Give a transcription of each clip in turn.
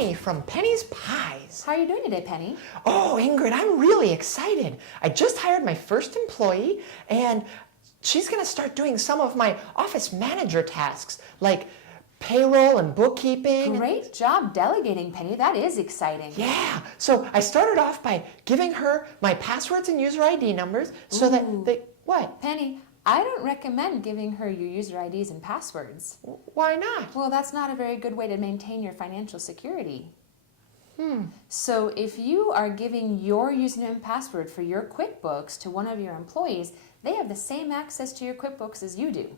Penny from Penny's Pies. How are you doing today, Penny? Oh, Ingrid, I'm really excited. I just hired my first employee, and she's going to start doing some of my office manager tasks, like payroll and bookkeeping. Great job delegating, Penny. That is exciting. Yeah, so I started off by giving her my passwords and user ID numbers so that they, what? Penny, I don't recommend giving her your user IDs and passwords. Why not? Well, that's not a very good way to maintain your financial security. So if you are giving your username and password for your QuickBooks to one of your employees, they have the same access to your QuickBooks as you do.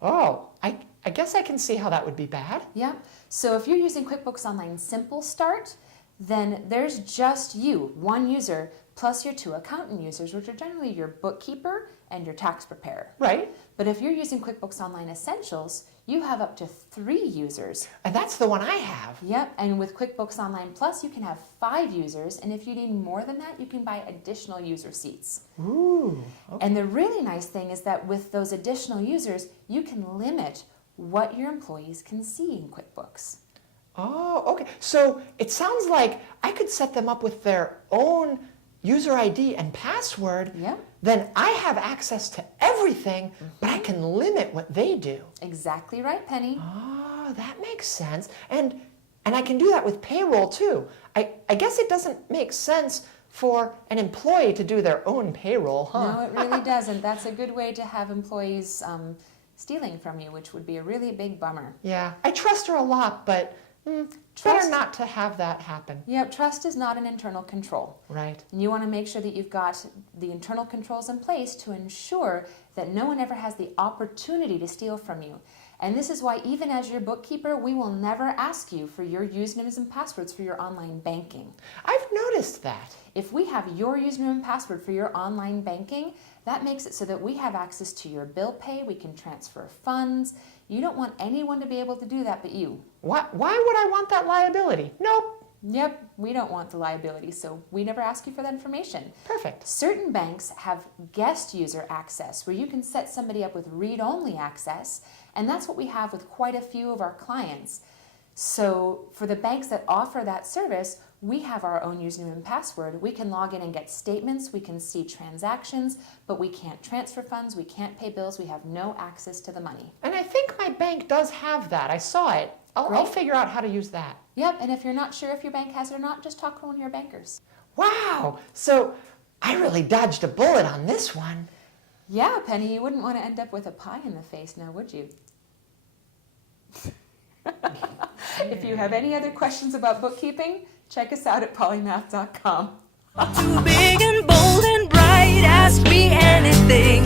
Oh, I guess I can see how that would be bad. Yeah. So if you're using QuickBooks Online Simple Start, then there's just you, one user, plus your 2 accountant users, which are generally your bookkeeper and your tax preparer. Right. But if you're using QuickBooks Online Essentials, you have up to 3 users. And that's the one I have. Yep, and with QuickBooks Online Plus, you can have 5 users, and if you need more than that, you can buy additional user seats. Ooh. Okay. And the really nice thing is that with those additional users, you can limit what your employees can see in QuickBooks. Oh, okay. So it sounds like I could set them up with their own user ID and password. Yep. Then I have access to everything, but I can limit what they do. Exactly right, Penny. Oh, that makes sense. And I can do that with payroll too. I guess it doesn't make sense for an employee to do their own payroll, huh? No, it really doesn't. That's a good way to have employees stealing from you, which would be a really big bummer. Yeah, I trust her a lot, but better not to have that happen. Yep, trust is not an internal control. Right. And you want to make sure that you've got the internal controls in place to ensure that no one ever has the opportunity to steal from you. And this is why even as your bookkeeper, we will never ask you for your usernames and passwords for your online banking. I've noticed that. If we have your username and password for your online banking, that makes it so that we have access to your bill pay, we can transfer funds. You don't want anyone to be able to do that but you. Why would I want that liability? Nope. Yep, we don't want the liability, so we never ask you for that information. Perfect. Certain banks have guest user access where you can set somebody up with read-only access, and that's what we have with quite a few of our clients. So for the banks that offer that service, we have our own username and password. We can log in and get statements, we can see transactions, but we can't transfer funds, we can't pay bills, we have no access to the money. And I think my bank does have that. I saw it. I'll figure out how to use that. Yep, and if you're not sure if your bank has it or not, just talk to one of your bankers. Wow, so I really dodged a bullet on this one. Yeah, Penny, you wouldn't want to end up with a pie in the face now, would you? If you have any other questions about bookkeeping, check us out at polymath.com. Too big and bold and bright, ask me anything.